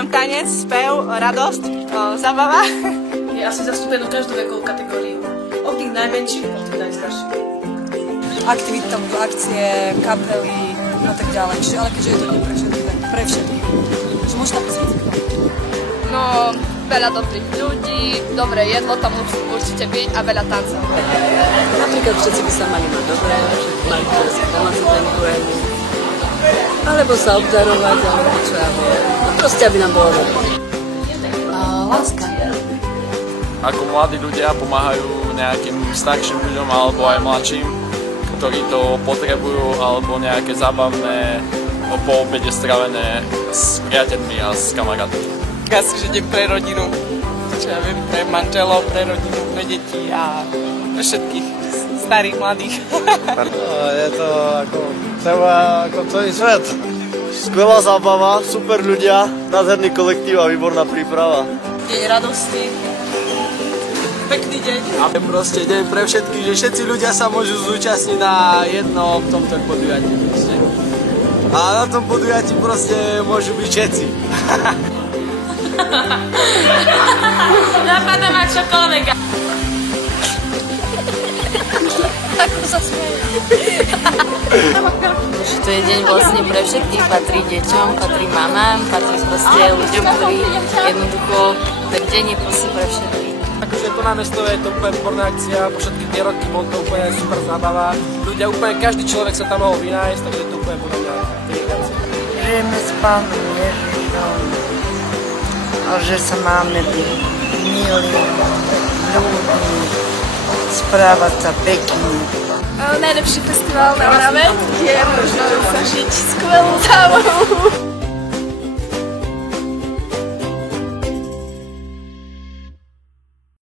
milujem tanec, spev, radosť, zabava. Je asi zastúpenú každú vekovú kategóriu. Od tých najmenších, od tých najstarších. Aktivitom, akcie, kapely a tak ďalej. Ale keďže je to nie pre všetkých, tak pre všetkých. Že môžeš tam pozrieť. No, veľa dobrých ľudí, dobré jedlo tam určite byť a veľa tancov. Napríklad všetci by sa mali mať dobré, všetci mali čas pomôcť ten duel. Alebo sa obdarovať, alebo čo ja viem. No proste, aby nám bolo dobré. Láska. Ako mladí ľudia pomáhajú nejakým starším ľuďom alebo aj mladším, ktorí to potrebujú, alebo nejaké zábavné po obede stravené s priateľmi a s kamarátmi. Asi, že idem pre rodinu, čo ja viem, pre manželov, pre rodinu, pre deti a pre všetkých starých, mladých. Je to ako celý svet. Skvelá zábava, super ľudia, nádherný kolektív a výborná príprava. Deň radosti. Pekný deň. A proste deň pre všetkých, že všetci ľudia sa môžu zúčastniť na jednom tomto podujatí. A na tom podujatí proste môžu byť všetci. Napadá ma čokoľvek. Ako sa smieje. To je deň vlastne pre všetkých, patrí deťom, patrí mamám, patrí proste ľuďom, ktorí jednoducho, ten deň je proste pre všetkých. Akože to námestové je to úplne výborná akcia, po všetky tie roky bol to úplne super zábava. Ľudia úplne, každý človek sa tam mohol vynájsť, takže to úplne podobná akcia. Žijeme s Pánom Ježišom a že sa máme byť milí, ľudí, správať sa pekne. Najlepší festival na Orave, kde je možno zažiť skvelú zábavu.